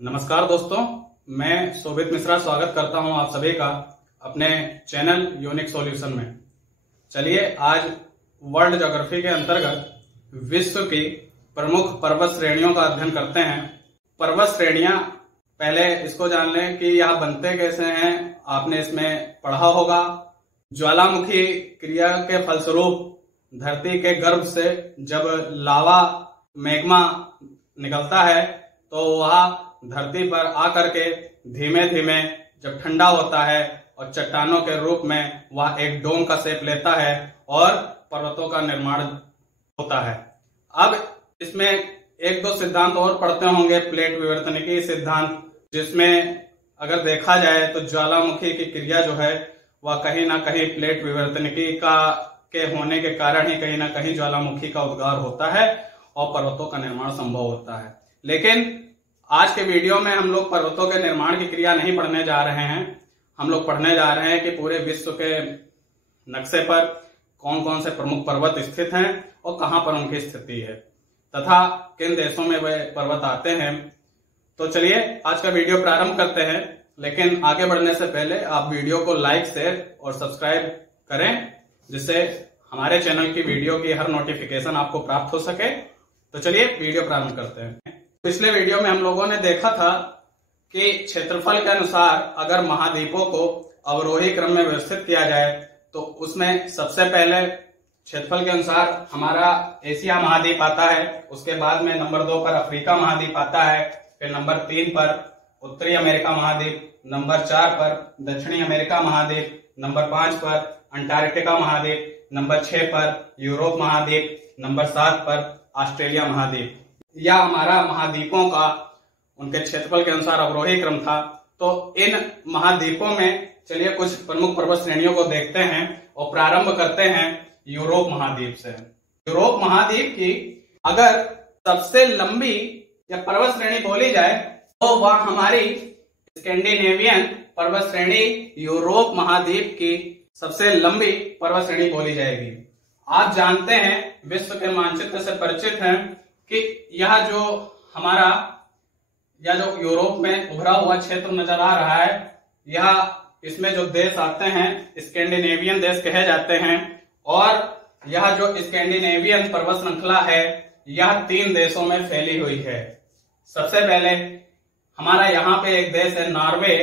नमस्कार दोस्तों, मैं शोभित मिश्रा स्वागत करता हूं आप सभी का अपने चैनल यूनिक सॉल्यूशन में। चलिए आज वर्ल्ड ज्योग्राफी के अंतर्गत विश्व की प्रमुख पर्वत श्रेणियों का अध्ययन करते हैं। पर्वत श्रेणियां, पहले इसको जान लें कि यह बनते कैसे हैं। आपने इसमें पढ़ा होगा, ज्वालामुखी क्रिया के फलस्वरूप धरती के गर्भ से जब लावा मैग्मा निकलता है तो वह धरती पर आकर के धीमे धीमे जब ठंडा होता है और चट्टानों के रूप में वह एक डोम का शेप लेता है और पर्वतों का निर्माण होता है। अब इसमें एक दो सिद्धांत और पढ़ते होंगे, प्लेट विवर्तनिकी सिद्धांत, जिसमें अगर देखा जाए तो ज्वालामुखी की क्रिया जो है वह कहीं ना कहीं प्लेट विवर्तनिकी के होने के कारण ही कहीं ना कहीं ज्वालामुखी का उद्गार होता है और पर्वतों का निर्माण संभव होता है। लेकिन आज के वीडियो में हम लोग पर्वतों के निर्माण की क्रिया नहीं पढ़ने जा रहे हैं। हम लोग पढ़ने जा रहे हैं कि पूरे विश्व के नक्शे पर कौन कौन से प्रमुख पर्वत स्थित हैं और कहां पर उनकी स्थिति है तथा किन देशों में वे पर्वत आते हैं। तो चलिए आज का वीडियो प्रारंभ करते हैं। लेकिन आगे बढ़ने से पहले आप वीडियो को लाइक, शेयर और सब्सक्राइब करें, जिससे हमारे चैनल की वीडियो की हर नोटिफिकेशन आपको प्राप्त हो सके। तो चलिए वीडियो प्रारंभ करते हैं। पिछले वीडियो में हम लोगों ने देखा था कि क्षेत्रफल के अनुसार अगर महाद्वीपों को अवरोही क्रम में व्यवस्थित किया जाए तो उसमें सबसे पहले क्षेत्रफल के अनुसार हमारा एशिया महाद्वीप आता है, उसके बाद में नंबर 2 पर अफ्रीका महाद्वीप आता है, फिर नंबर 3 पर उत्तरी अमेरिका महाद्वीप, नंबर 4 पर दक्षिणी अमेरिका महाद्वीप, नंबर 5 पर अंटार्कटिका महाद्वीप, नंबर 6 पर यूरोप महाद्वीप, नंबर 7 पर ऑस्ट्रेलिया महाद्वीप। यह हमारा महाद्वीपों का उनके क्षेत्रफल के अनुसार अवरोही क्रम था। तो इन महाद्वीपों में चलिए कुछ प्रमुख पर्वत श्रेणियों को देखते हैं और प्रारंभ करते हैं यूरोप महाद्वीप से। यूरोप महाद्वीप की अगर सबसे लंबी या पर्वत श्रेणी बोली जाए तो वह हमारी स्कैंडिनेवियन पर्वत श्रेणी यूरोप महाद्वीप की सबसे लंबी पर्वत श्रेणी बोली जाएगी। आप जानते हैं, विश्व के मानचित्र से परिचित हैं कि यह जो हमारा जो यूरोप में उभरा हुआ क्षेत्र नजर आ रहा है, यह इसमें जो देश आते हैं स्कैंडिनेवियन देश कहे जाते हैं। और यह जो स्कैंडिनेवियन पर्वत श्रृंखला है यह 3 देशों में फैली हुई है। सबसे पहले हमारा यहाँ पे एक देश है नॉर्वे,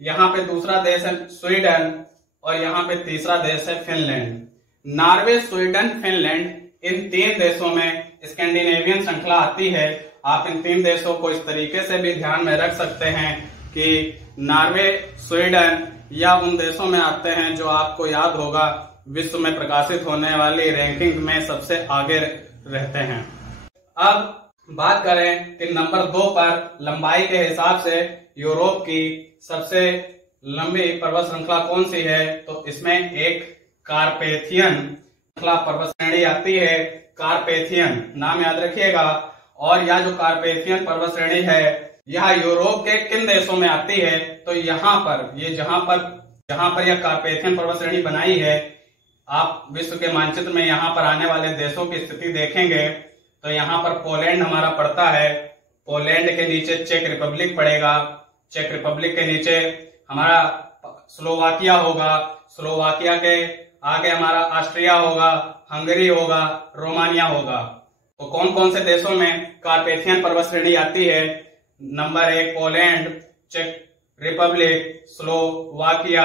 यहाँ पे दूसरा देश है स्वीडन और यहाँ पे तीसरा देश है फिनलैंड। नॉर्वे, स्वीडन, फिनलैंड, इन 3 देशों में स्कैंडिनेवियन श्रृंखला आती है। आप इन 3 देशों को इस तरीके से भी ध्यान में रख सकते हैं कि नॉर्वे, स्वीडन या उन देशों में आते हैं जो आपको याद होगा विश्व में प्रकाशित होने वाली रैंकिंग में सबसे आगे रहते हैं। अब बात करें कि नंबर 2 पर लंबाई के हिसाब से यूरोप की सबसे लंबी पर्वत श्रृंखला कौन सी है, तो इसमें एक कार्पेथियन पर्वत श्रेणी आती है। कार्पेथियन नाम याद रखिएगा। और यह जो कार्पेथियन पर्वत श्रेणी है यह यूरोप के किन देशों में आती है, तो यहाँ पर ये जहां पर यह कार्पेथियन पर्वत श्रेणी बनाई है, आप विश्व के मानचित्र में यहाँ पर आने वाले देशों की स्थिति देखेंगे तो यहाँ पर पोलैंड हमारा पड़ता है। पोलैंड के नीचे चेक रिपब्लिक पड़ेगा। चेक रिपब्लिक के नीचे हमारा स्लोवाकिया होगा। स्लोवाकिया के आगे हमारा ऑस्ट्रिया होगा, हंगरी होगा, रोमानिया होगा। तो कौन कौन से देशों में कार्पेथियन पर्वत श्रेणी आती है? नंबर 1 पोलैंड, चेक Republic, Slovakia,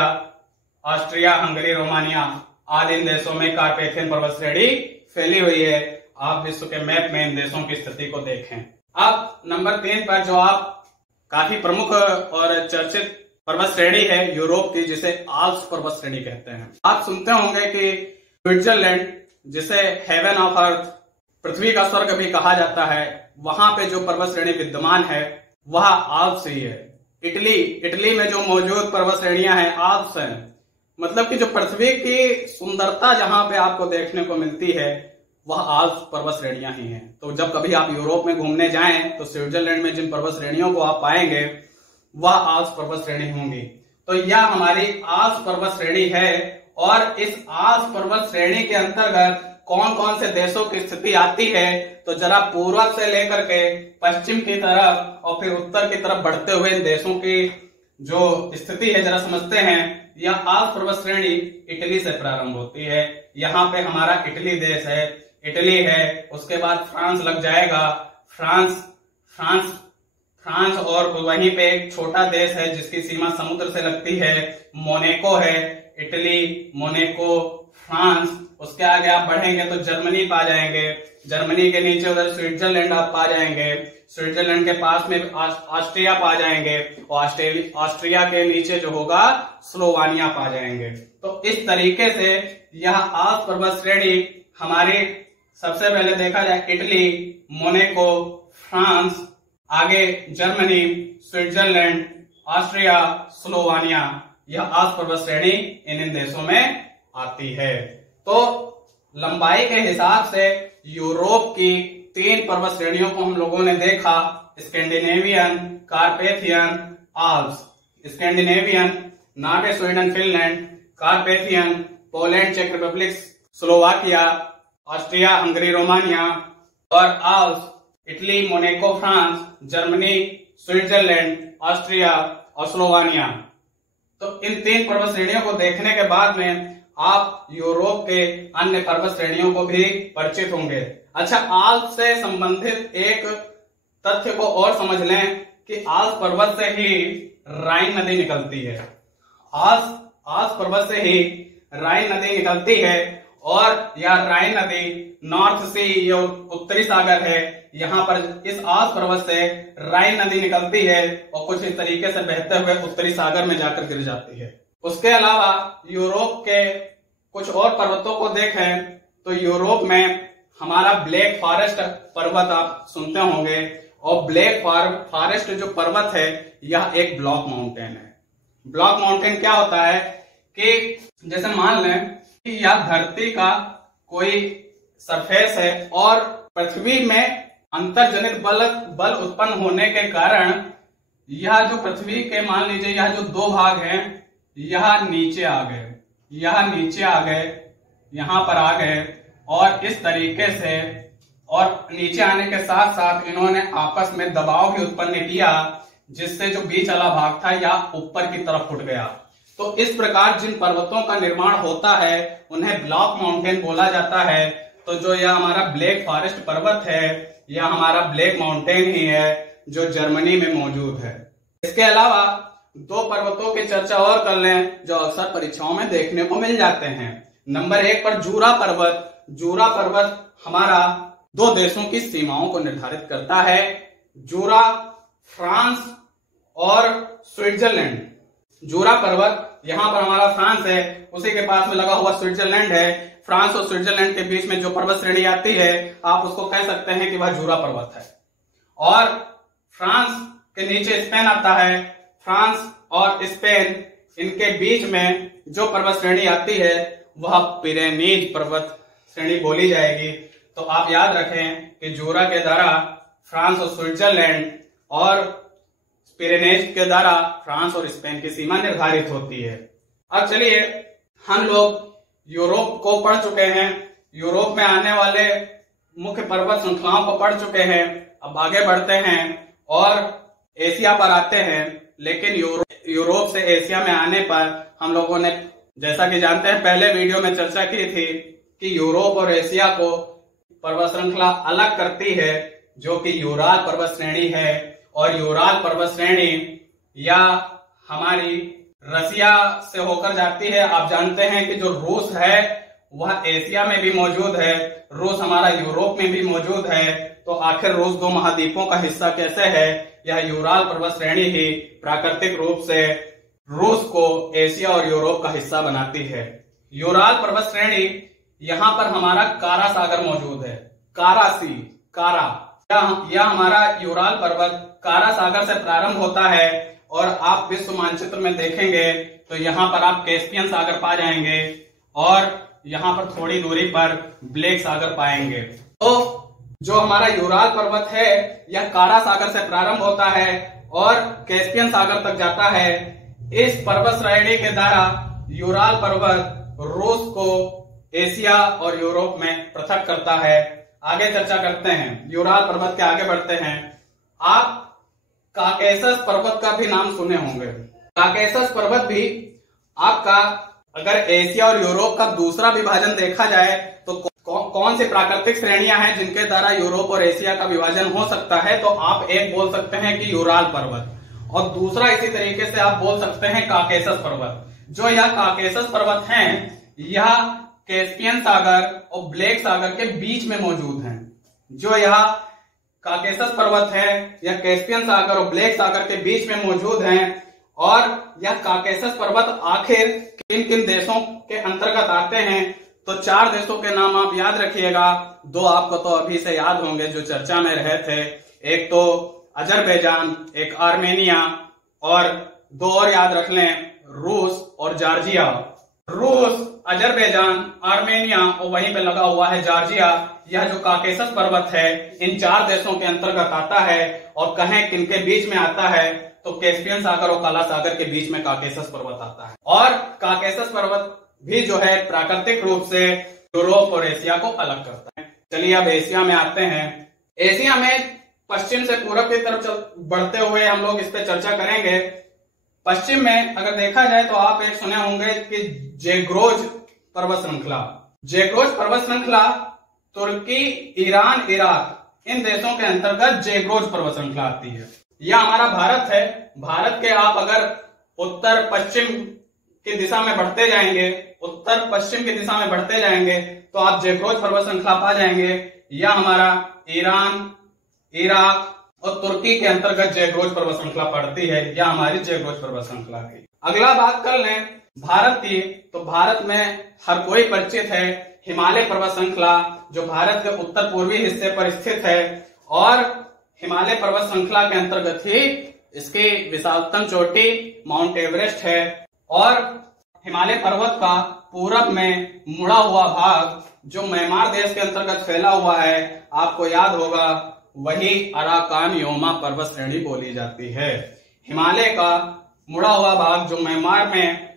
Austria, Hungary, Romania आदि इन देशों में कार्पेथियन पर्वत श्रेणी फैली हुई है। आप विश्व के मैप में इन देशों की स्थिति को देखें। अब नंबर 3 पर जो आप काफी प्रमुख और चर्चित पर्वत श्रेणी है यूरोप की, जिसे आल्प्स पर्वत श्रेणी कहते हैं। आप सुनते होंगे कि स्विट्जरलैंड, जिसे हेवन ऑफ अर्थ, पृथ्वी का स्वर्ग भी कहा जाता है, वहां पे जो पर्वत श्रेणी विद्यमान है वह आल्प्स ही है। इटली में जो मौजूद पर्वत श्रेणियां हैं आल्प्स हैं। मतलब कि जो पृथ्वी की सुंदरता जहां पे आपको देखने को मिलती है वह आल्प्स पर्वत श्रेणियां ही हैं। तो जब कभी आप यूरोप में घूमने जाएं तो स्विट्जरलैंड में जिन पर्वत श्रेणियों को आप पाएंगे वह आल्प्स पर्वत श्रेणी होंगी। तो यह हमारी आल्प्स पर्वत श्रेणी है और इस आल्प्स पर्वत श्रेणी के अंतर्गत कौन कौन से देशों की स्थिति आती है, तो जरा पूर्व से लेकर के पश्चिम की तरफ और फिर उत्तर की तरफ बढ़ते हुए इन देशों की जो स्थिति है जरा समझते हैं। यह आल्प्स पर्वत श्रेणी इटली से प्रारंभ होती है। यहाँ पे हमारा इटली देश है, इटली है, उसके बाद फ्रांस लग जाएगा, फ्रांस और वहीं पे एक छोटा देश है जिसकी सीमा समुद्र से लगती है, मोनेको है। इटली, मोनेको, फ्रांस, उसके आगे आप बढ़ेंगे तो जर्मनी पा जाएंगे, जर्मनी के नीचे उधर स्विट्जरलैंड आप पा जाएंगे, स्विट्जरलैंड के पास में ऑस्ट्रिया पा जाएंगे, और ऑस्ट्रिया के नीचे जो होगा स्लोवानिया पा जाएंगे। तो इस तरीके से यह आल्प्स पर्वत श्रेणी हमारी सबसे पहले देखा जाए इटली, मोनेको, फ्रांस, आगे जर्मनी, स्विट्जरलैंड, ऑस्ट्रिया, स्लोवानिया, यह आल्प्स पर्वत श्रेणी इन देशों में आती है। तो लंबाई के हिसाब से यूरोप की 3 पर्वत श्रेणियों को हम लोगों ने देखा, Scandinavian, Carpathian, Alps. Scandinavian, Norway, Sweden, Finland, Carpathian, Poland, चेक Republic, Slovakia, Austria, Hungary, Romania, और Alps Italy, Monaco, France, Germany, Switzerland, Austria और स्लोवानिया। तो इन 3 पर्वत श्रेणियों को देखने के बाद में आप यूरोप के अन्य पर्वत श्रेणियों को भी परिचित होंगे। अच्छा, आल्प्स से संबंधित एक तथ्य को और समझ लें कि आल्प्स पर्वत से ही राइन नदी निकलती है। आल्प्स पर्वत से ही राइन नदी निकलती है, और यह राइन नदी नॉर्थ सी, ये उत्तरी सागर है, यहाँ पर इस आल्प्स पर्वत से राइन नदी निकलती है और कुछ इस तरीके से बहते हुए उत्तरी सागर में जाकर गिर जाती है। उसके अलावा यूरोप के कुछ और पर्वतों को देखें तो यूरोप में हमारा ब्लैक फॉरेस्ट पर्वत आप सुनते होंगे, और ब्लैक फॉरेस्ट जो पर्वत है यह एक ब्लॉक माउंटेन है। ब्लॉक माउंटेन क्या होता है कि जैसे मान लें कि यह धरती का कोई सरफेस है और पृथ्वी में अंतर्जनित बल उत्पन्न होने के कारण यह जो पृथ्वी के मान लीजिए यह जो 2 भाग हैं, यह नीचे आ गए, यह नीचे आ गए, यहां पर आ गए, और इस तरीके से, और नीचे आने के साथ साथ इन्होंने आपस में दबाव भी उत्पन्न किया, जिससे जो बीच वाला भाग था यह ऊपर की तरफ उठ गया। तो इस प्रकार जिन पर्वतों का निर्माण होता है उन्हें ब्लॉक माउंटेन बोला जाता है। तो जो यह हमारा ब्लैक फॉरेस्ट पर्वत है यह हमारा ब्लैक माउंटेन ही है जो जर्मनी में मौजूद है। इसके अलावा 2 पर्वतों की चर्चा और कर लें जो अक्सर परीक्षाओं में देखने को मिल जाते हैं। नंबर 1 पर जूरा पर्वत। जूरा पर्वत हमारा 2 देशों की सीमाओं को निर्धारित करता है, जूरा, फ्रांस और स्विट्जरलैंड। जूरा पर्वत यहाँ पर हमारा फ्रांस है, उसी के पास में लगा हुआ स्विट्जरलैंड है। फ्रांस और स्विट्जरलैंड के बीच में जो पर्वत श्रेणी आती है आप उसको कह सकते हैं कि वह जूरा पर्वत है। और फ्रांस के नीचे स्पेन आता है, फ्रांस और स्पेन इनके बीच में जो पर्वत श्रेणी आती है वह पिरेनीज पर्वत श्रेणी बोली जाएगी। तो आप याद रखें कि जूरा के द्वारा फ्रांस और स्विट्जरलैंड और पिरेनीज के द्वारा फ्रांस और स्पेन की सीमा निर्धारित होती है। अब चलिए हम लोग यूरोप को पढ़ चुके हैं, यूरोप में आने वाले मुख्य पर्वत श्रृंखलाओं को पढ़ चुके हैं। अब आगे बढ़ते हैं और एशिया पर आते हैं। लेकिन यूरोप से एशिया में आने पर हम लोगों ने जैसा कि जानते हैं पहले वीडियो में चर्चा की थी कि यूरोप और एशिया को पर्वत श्रृंखला अलग करती है जो कि यूराल पर्वत श्रेणी है। और यूराल पर्वत श्रेणी या हमारी रसिया से होकर जाती है। आप जानते हैं कि जो रूस है वह एशिया में भी मौजूद है, रूस हमारा यूरोप में भी मौजूद है। तो आखिर रूस 2 महाद्वीपों का हिस्सा कैसे है? यह यूराल पर्वत श्रेणी ही प्राकृतिक रूप से रूस को एशिया और यूरोप का हिस्सा बनाती है। यूराल पर्वत श्रेणी यहाँ पर हमारा कारा सागर मौजूद है, कारा सी, कारा, यह हमारा यूराल पर्वत कारा सागर से प्रारंभ होता है। और आप विश्व मानचित्र में देखेंगे तो यहाँ पर आप कैस्पियन सागर पा जाएंगे और यहाँ पर थोड़ी दूरी पर ब्लैक सागर पाएंगे। तो जो हमारा यूराल पर्वत है यह कारा सागर से प्रारंभ होता है और कैस्पियन सागर तक जाता है। इस पर्वत श्रेणी के द्वारा यूराल पर्वत रूस को एशिया और यूरोप में पृथक करता है। आगे चर्चा करते हैं, यूराल पर्वत के आगे बढ़ते हैं। आप काकेशस पर्वत का भी नाम सुने होंगे। काकेशस पर्वत भी आपका, अगर एशिया और यूरोप का दूसरा विभाजन देखा जाए तो कौन सी प्राकृतिक श्रेणियां हैं जिनके द्वारा यूरोप और एशिया का विभाजन हो सकता है, तो आप एक बोल सकते हैं कि यूराल पर्वत, और दूसरा इसी तरीके से आप बोल सकते हैं काकेशस पर्वत। जो यह काकेशस पर्वत हैं, यह कैस्पियन सागर और ब्लैक सागर के बीच में मौजूद हैं। जो यह काकेशस पर्वत है, यह कैस्पियन सागर और ब्लैक सागर के बीच में मौजूद हैं। और यह काकेशस पर्वत आखिर किन किन देशों के अंतर्गत आते हैं, तो 4 देशों के नाम आप याद रखिएगा। 2 आपको तो अभी से याद होंगे जो चर्चा में रहे थे, एक तो अजरबैजान, एक आर्मेनिया, और 2 और याद रख लें, रूस और जॉर्जिया। रूस, अजरबैजान, आर्मेनिया और वहीं पे लगा हुआ है जॉर्जिया। यह जो काकेशस पर्वत है इन 4 देशों के अंतर्गत आता है। और कहें किनके बीच में आता है, तो कैस्पियन सागर और काला सागर के बीच में काकेशस पर्वत आता है। और काकेशस पर्वत भी जो है प्राकृतिक रूप से यूरोप और एशिया को अलग करता है। चलिए अब एशिया में आते हैं। एशिया में पश्चिम से पूरब की तरफ बढ़ते हुए हम लोग इस पे चर्चा करेंगे। पश्चिम में अगर देखा जाए तो आप एक सुने होंगे कि ज़ेग्रोज पर्वत श्रृंखला। ज़ेग्रोज पर्वत श्रृंखला तुर्की, ईरान, इराक इन देशों के अंतर्गत ज़ेग्रोज पर्वत श्रृंखला आती है। यह हमारा भारत है। भारत के आप अगर उत्तर पश्चिम की दिशा में बढ़ते जाएंगे, उत्तर पश्चिम की दिशा में बढ़ते जाएंगे, तो आप ज़ेग्रोज पर्वत श्रृंखला पा जाएंगे। यह हमारा ईरान, इराक और तुर्की के अंतर्गत ज़ेग्रोज पर्वत श्रृंखला पड़ती है। यह हमारी ज़ेग्रोज पर्वत श्रृंखला है। अगला बात कर लें भारत की, तो भारत में हर कोई परिचित है हिमालय पर्वत श्रृंखला, जो भारत के उत्तर पूर्वी हिस्से पर स्थित है। और हिमालय पर्वत श्रृंखला के अंतर्गत ही इसकी विशालतम चोटी माउंट एवरेस्ट है। और हिमालय पर्वत का पूरब में मुड़ा हुआ भाग जो म्यांमार देश के अंतर्गत फैला हुआ है, आपको याद होगा, वही अराकान योमा पर्वत श्रेणी बोली जाती है। हिमालय का मुड़ा हुआ भाग जो म्यांमार में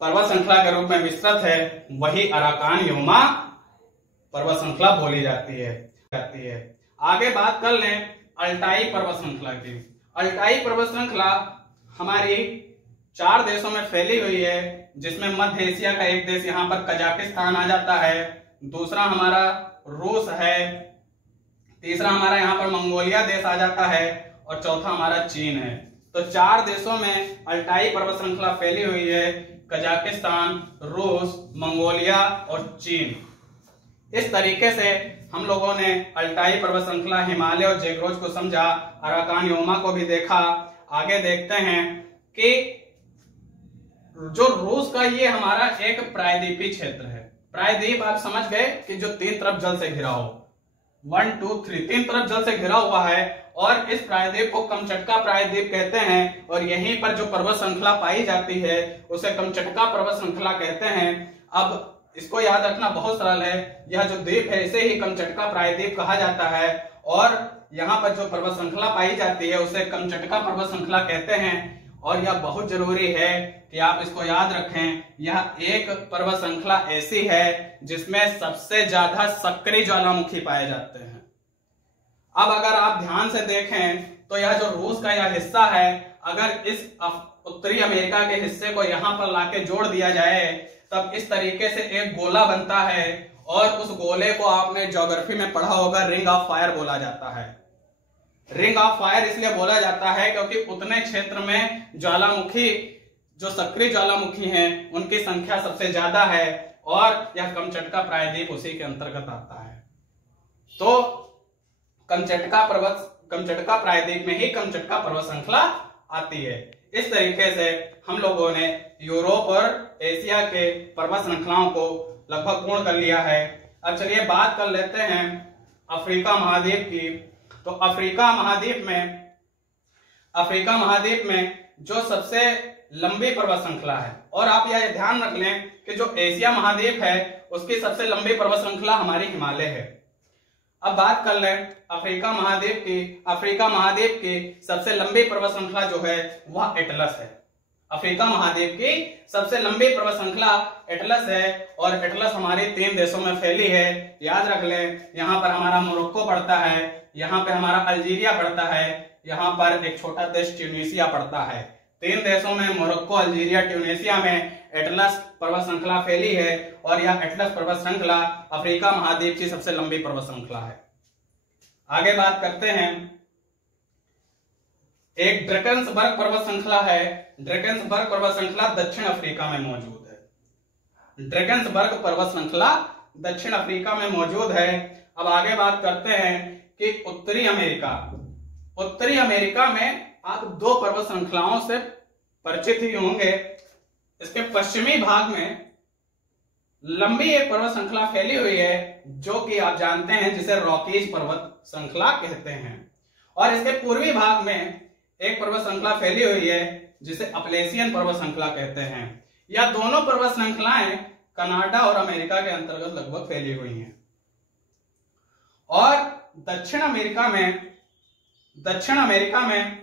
पर्वत श्रृंखला के रूप में विस्तृत है, वही अराकान योमा पर्वत श्रृंखला बोली जाती है। आगे बात कर लें अल्टाई पर्वत श्रृंखला की। अल्टाई पर्वत श्रृंखला हमारी 4 देशों में फैली हुई है, जिसमें मध्य एशिया का एक देश यहाँ पर कजाकिस्तान आ जाता है, दूसरा हमारा रूस है, तीसरा हमारा यहाँ पर मंगोलिया देश आ जाता है, और चौथा हमारा चीन है। तो 4 देशों में अल्टाई पर्वत श्रृंखला फैली हुई है, कजाकिस्तान, रूस, मंगोलिया और चीन। इस तरीके से हम लोगों ने अल्टाई पर्वत श्रृंखला, हिमालय और ज़ेग्रोज को समझा, अराकान योमा को भी देखा। आगे देखते हैं कि जो रूस का ये हमारा एक प्रायद्वीपीय क्षेत्र है। प्रायद्वीप आप समझ गए कि जो 3 तरफ जल से घिरा हो, 1 2 3 3 तरफ जल से घिरा हुआ है। और इस प्रायद्वीप को कमचटका प्रायद्वीप कहते हैं। और यहीं पर जो पर्वत श्रृंखला पाई जाती है उसे कमचटका पर्वत श्रृंखला कहते हैं। अब इसको याद रखना बहुत सरल है, यह जो द्वीप है इसे ही कमचटका प्रायद्वीप कहा जाता है। और यहाँ पर जो पर्वत श्रृंखला पाई जाती है उसे कमचटका पर्वत श्रृंखला कहते हैं। और यह बहुत जरूरी है कि आप इसको याद रखें, यह एक पर्वत श्रृंखला ऐसी है जिसमें सबसे ज्यादा सक्रिय ज्वालामुखी पाए जाते हैं। अब अगर आप ध्यान से देखें तो यह जो रूस का यह हिस्सा है, अगर इस उत्तरी अमेरिका के हिस्से को यहाँ पर लाके जोड़ दिया जाए, तब इस तरीके से एक गोला बनता है। और उस गोले को आपने ज्योग्राफी में पढ़ा होगा, रिंग ऑफ फायर बोला जाता है। रिंग ऑफ फायर इसलिए बोला जाता है क्योंकि उतने क्षेत्र में ज्वालामुखी, जो सक्रिय ज्वालामुखी हैं, उनकी संख्या सबसे ज्यादा है। और यह कमचटका प्रायद्वीप उसी के अंतर्गत आता है। तो कमचटका प्रायद्वीप में ही कमचटका पर्वत श्रृंखला आती है। इस तरीके से हम लोगों ने यूरोप और एशिया के पर्वत श्रृंखलाओं को लगभग पूर्ण कर लिया है। अब चलिए बात कर लेते हैं अफ्रीका महाद्वीप की। तो अफ्रीका महाद्वीप में जो सबसे लंबी पर्वत श्रृंखला है, और आप यह ध्यान रख लें कि जो एशिया महाद्वीप है उसकी सबसे लंबी पर्वत श्रृंखला हमारी हिमालय है। अब बात कर लें अफ्रीका महाद्वीप की। अफ्रीका महाद्वीप की सबसे लंबी पर्वत श्रृंखला जो है वह एटलस है। अफ्रीका महाद्वीप की सबसे लंबी पर्वत श्रृंखला एटलस है और एटलस हमारे 3 देशों में फैली है। याद रख ले, यहाँ पर हमारा मोरक्को पड़ता है, यहाँ पे हमारा अल्जीरिया पड़ता है, यहाँ पर एक छोटा देश ट्यूनीसिया पड़ता है। 3 देशों में मोरक्को, अल्जीरिया, ट्यूनीसिया में एटलस पर्वत श्रृंखला फैली है और यह एटलस पर्वत श्रृंखला अफ्रीका महाद्वीप की सबसे लंबी पर्वत श्रृंखला है। आगे बात करते हैं, एक ड्रैकेंसबर्ग पर्वत श्रृंखला है। ड्रैकेंसबर्ग पर्वत श्रृंखला दक्षिण अफ्रीका में मौजूद है। ड्रैकेंसबर्ग पर्वत श्रृंखला दक्षिण अफ्रीका में मौजूद है। अब आगे बात करते हैं कि उत्तरी अमेरिका में आप 2 पर्वत श्रृंखलाओं से परिचित ही होंगे। इसके पश्चिमी भाग में लंबी एक पर्वत श्रृंखला फैली हुई है जो कि आप जानते हैं जिसे रॉकीज पर्वत श्रृंखला कहते हैं, और इसके पूर्वी भाग में एक पर्वत श्रृंखला फैली हुई है जिसे अपलेशियन पर्वत श्रृंखला कहते हैं। यह दोनों पर्वत श्रृंखलाएं कनाडा और अमेरिका के अंतर्गत लगभग फैली हुई हैं। और दक्षिण अमेरिका में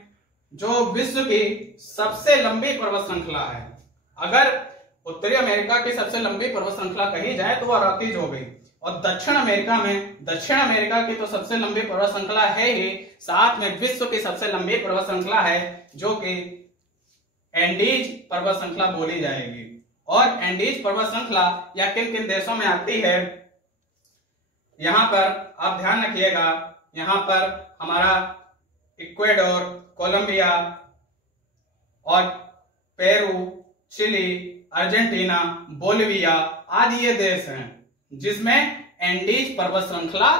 जो विश्व की सबसे लंबी पर्वत श्रृंखला है, अगर उत्तरी अमेरिका की सबसे लंबी पर्वत श्रृंखला कही जाए तो वह रॉकीज हो गई, और दक्षिण अमेरिका की तो सबसे लंबी पर्वत श्रृंखला है ही, साथ में विश्व की सबसे लंबी पर्वत श्रृंखला है जो कि एंडीज पर्वत श्रृंखला बोली जाएगी। और एंडीज पर्वत श्रृंखला या किन किन देशों में आती है, यहां पर आप ध्यान रखिएगा, यहां पर हमारा इक्वेडोर, कोलंबिया और पेरू, चिली, अर्जेंटीना, बोलिविया आदि ये देश हैं जिसमें एंडीज पर्वत श्रृंखला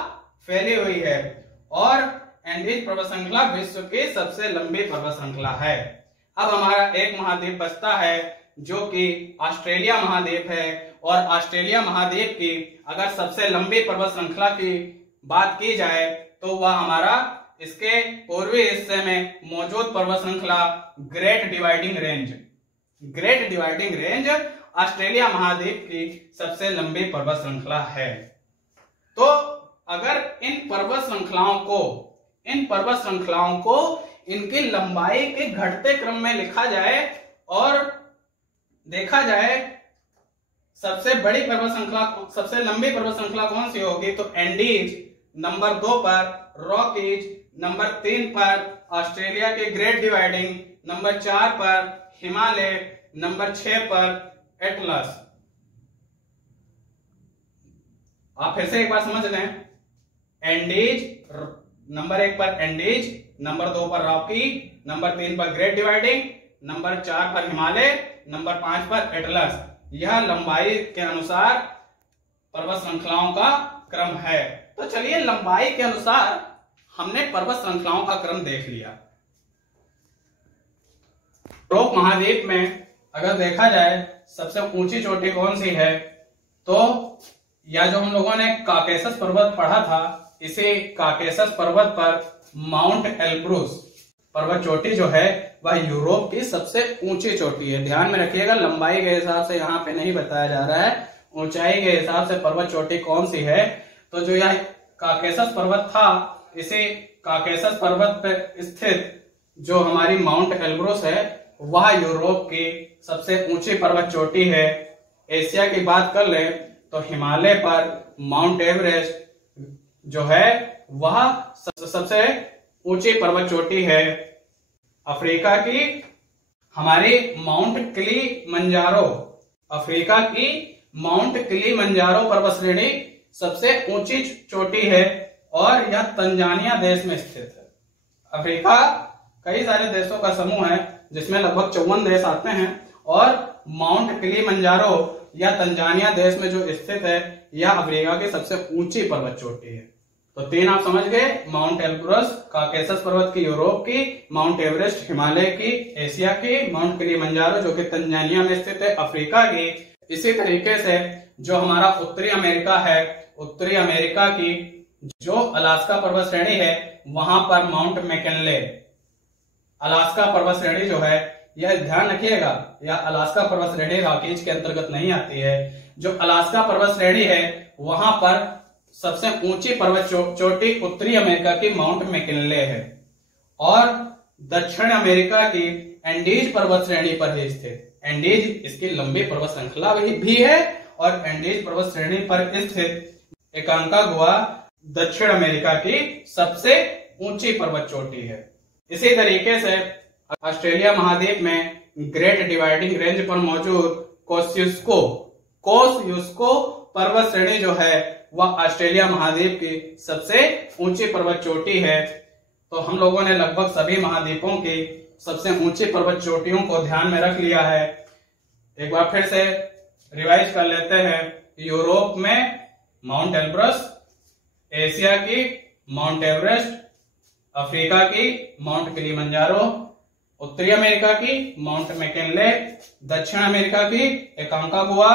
फैली हुई है, और एंडीज पर्वत श्रृंखला विश्व की सबसे लंबी पर्वत श्रृंखला है। अब हमारा एक महाद्वीप बचता है जो कि ऑस्ट्रेलिया महाद्वीप है, और ऑस्ट्रेलिया महाद्वीप की अगर सबसे लंबी पर्वत श्रृंखला की बात की जाए तो वह हमारा इसके पूर्वी हिस्से में मौजूद पर्वत श्रृंखला ग्रेट डिवाइडिंग रेंज ऑस्ट्रेलिया महाद्वीप की सबसे लंबी पर्वत श्रृंखला है। तो अगर इन पर्वत श्रृंखलाओं को इनकी लंबाई के घटते क्रम में लिखा जाए और देखा जाए सबसे लंबी पर्वत श्रृंखला कौन सी होगी, तो एंडीज नंबर 2 पर, रॉकीज नंबर 3 पर, ऑस्ट्रेलिया के ग्रेट डिवाइडिंग नंबर 4 पर, हिमालय नंबर 6 पर, एटलस। आप फिर से एक बार समझ लें, एंडीज नंबर 1 पर एंडीज, नंबर 2 पर रॉकी, नंबर 3 पर ग्रेट डिवाइडिंग, नंबर 4 पर हिमालय, नंबर 5 पर एटलस। यह लंबाई के अनुसार पर्वत श्रृंखलाओं का क्रम है। तो चलिए, लंबाई के अनुसार हमने पर्वत श्रृंखलाओं का क्रम देख लिया। यूरोप महाद्वीप में अगर देखा जाए सबसे ऊंची चोटी कौन सी है, तो या जो हम लोगों ने काकेशस पर्वत पढ़ा था, इसी काकेशस पर्वत पर माउंट एल्ब्रूस पर्वत चोटी जो है वह यूरोप की सबसे ऊंची चोटी है। ध्यान में रखिएगा, लंबाई के हिसाब से यहाँ पे नहीं बताया जा रहा है, ऊंचाई के हिसाब से पर्वत चोटी कौन सी है। तो जो यह काकेशस पर्वत था, इसी काकेशस पर्वत पे स्थित जो हमारी माउंट एल्ब्रूस है वह यूरोप की सबसे ऊंची पर्वत चोटी है। एशिया की बात कर ले तो हिमालय पर माउंट एवरेस्ट जो है वह सबसे ऊंची पर्वत चोटी है। अफ्रीका की हमारी माउंट किलिमंजारो, अफ्रीका की माउंट किलिमंजारो पर्वत श्रेणी सबसे ऊंची चोटी है और यह तंजानिया देश में स्थित है। अफ्रीका कई सारे देशों का समूह है जिसमें लगभग 54 देश आते हैं, और माउंट किलिमंजारो या तंजानिया देश में जो स्थित है यह अफ्रीका की सबसे ऊंची पर्वत चोटी है। तो 3 आप समझ गए, माउंट एल्ब्रूस काकेशस पर्वत की यूरोप की, माउंट एवरेस्ट हिमालय की एशिया की, माउंट किलिमंजारो जो कि तंजानिया में स्थित है अफ्रीका की। इसी तरीके से जो हमारा उत्तरी अमेरिका है, उत्तरी अमेरिका की जो अलास्का पर्वत श्रेणी है वहां पर माउंट मैकिनले, अलास्का पर्वत श्रेणी जो है, यह ध्यान रखिएगा, यह अलास्का पर्वत श्रेणी रॉकीज के अंतर्गत नहीं आती है। जो अलास्का पर्वत श्रेणी है वहां पर सबसे ऊंची पर्वत चोटी उत्तरी अमेरिका की माउंट मैकिनले है, और दक्षिण अमेरिका की एंडीज पर्वत श्रेणी पर ही स्थित। एंडीज इसकी लंबी पर्वत श्रृंखला भी है और एंडीज पर्वत श्रेणी पर स्थित एकांकागुआ दक्षिण अमेरिका की सबसे ऊंची पर्वत चोटी है। इसी तरीके से ऑस्ट्रेलिया महाद्वीप में ग्रेट डिवाइडिंग रेंज पर मौजूद कोस्युस्को पर्वत श्रेणी जो है वह ऑस्ट्रेलिया महाद्वीप की सबसे ऊंची पर्वत चोटी है। तो हम लोगों ने लगभग सभी महाद्वीपों की सबसे ऊंची पर्वत चोटियों को ध्यान में रख लिया है। एक बार फिर से रिवाइज कर लेते हैं। यूरोप में माउंट एल्ब्रस, एशिया की माउंट एवरेस्ट, अफ्रीका की माउंट किलिमंजारो, उत्तरी अमेरिका की माउंट मैकिनले, दक्षिण अमेरिका की एकांकागुआ,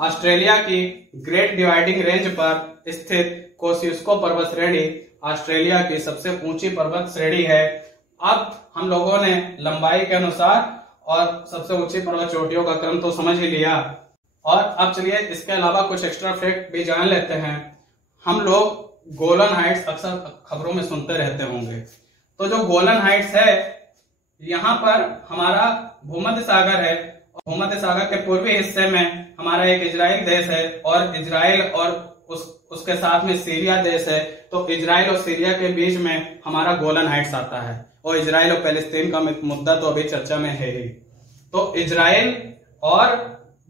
ऑस्ट्रेलिया की ग्रेट डिवाइडिंग रेंज पर स्थित कोस्युस्को पर्वत श्रेणी ऑस्ट्रेलिया की सबसे ऊंची पर्वत श्रेणी है। अब हम लोगों ने लंबाई के अनुसार और सबसे ऊंची पर्वत चोटियों का क्रम तो समझ ही लिया, और अब चलिए इसके अलावा कुछ एक्स्ट्रा फैक्ट भी जान लेते हैं। हम लोग गोलन हाइट्स अक्सर खबरों में सुनते रहते होंगे। तो जो गोलन हाइट्स है, यहाँ पर हमारा भूमध्य सागर है। भूमध्य सागर के पूर्वी हिस्से में हमारा एक इजराइल देश है और इजराइल और उसके साथ में सीरिया देश है। तो इजराइल और सीरिया के बीच में हमारा गोलन हाइट्स आता है, और इजराइल और पैलेस्तीन का मुद्दा तो अभी चर्चा में है ही। तो इजराइल और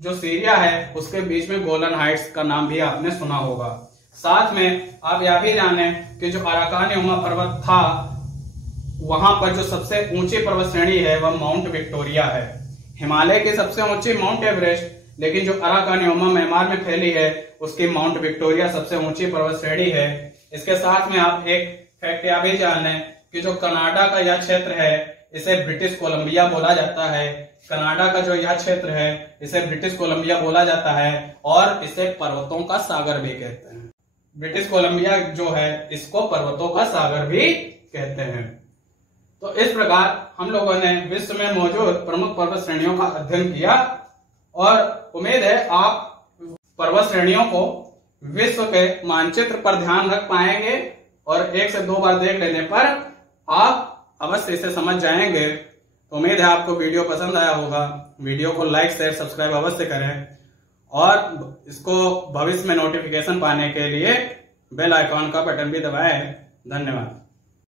जो सीरिया है उसके बीच में गोलन हाइट्स का नाम भी आपने सुना होगा। साथ में आप यह भी जाने कि जो अराकान-ए-ऊमा पर्वत था, वहां पर जो सबसे ऊंची पर्वत श्रेणी है वह माउंट विक्टोरिया है। हिमालय की सबसे ऊंची माउंट एवरेस्ट, लेकिन जो अराकान-ए-ऊमा म्यांमार में फैली है उसकी माउंट विक्टोरिया सबसे ऊंची पर्वत श्रेणी है। इसके साथ में आप एक फैक्ट यह भी जान लें कि जो कनाडा का यह क्षेत्र है इसे ब्रिटिश कोलंबिया बोला जाता है। कनाडा का जो यह क्षेत्र है इसे ब्रिटिश कोलंबिया बोला जाता है और इसे पर्वतों का सागर भी कहते हैं। ब्रिटिश कोलंबिया जो है इसको पर्वतों का सागर भी कहते हैं। तो इस प्रकार हम लोगों ने विश्व में मौजूद प्रमुख पर्वत श्रेणियों का अध्ययन किया, और उम्मीद है आप पर्वत श्रेणियों को विश्व के मानचित्र पर ध्यान रख पाएंगे, और 1 से 2 बार देख लेने पर आप अवश्य इसे समझ जाएंगे। तो उम्मीद है आपको वीडियो पसंद आया होगा। वीडियो को लाइक, शेयर, सब्सक्राइब अवश्य करें, और इसको भविष्य में नोटिफिकेशन पाने के लिए बेल आइकॉन का बटन भी दबाएं। धन्यवाद।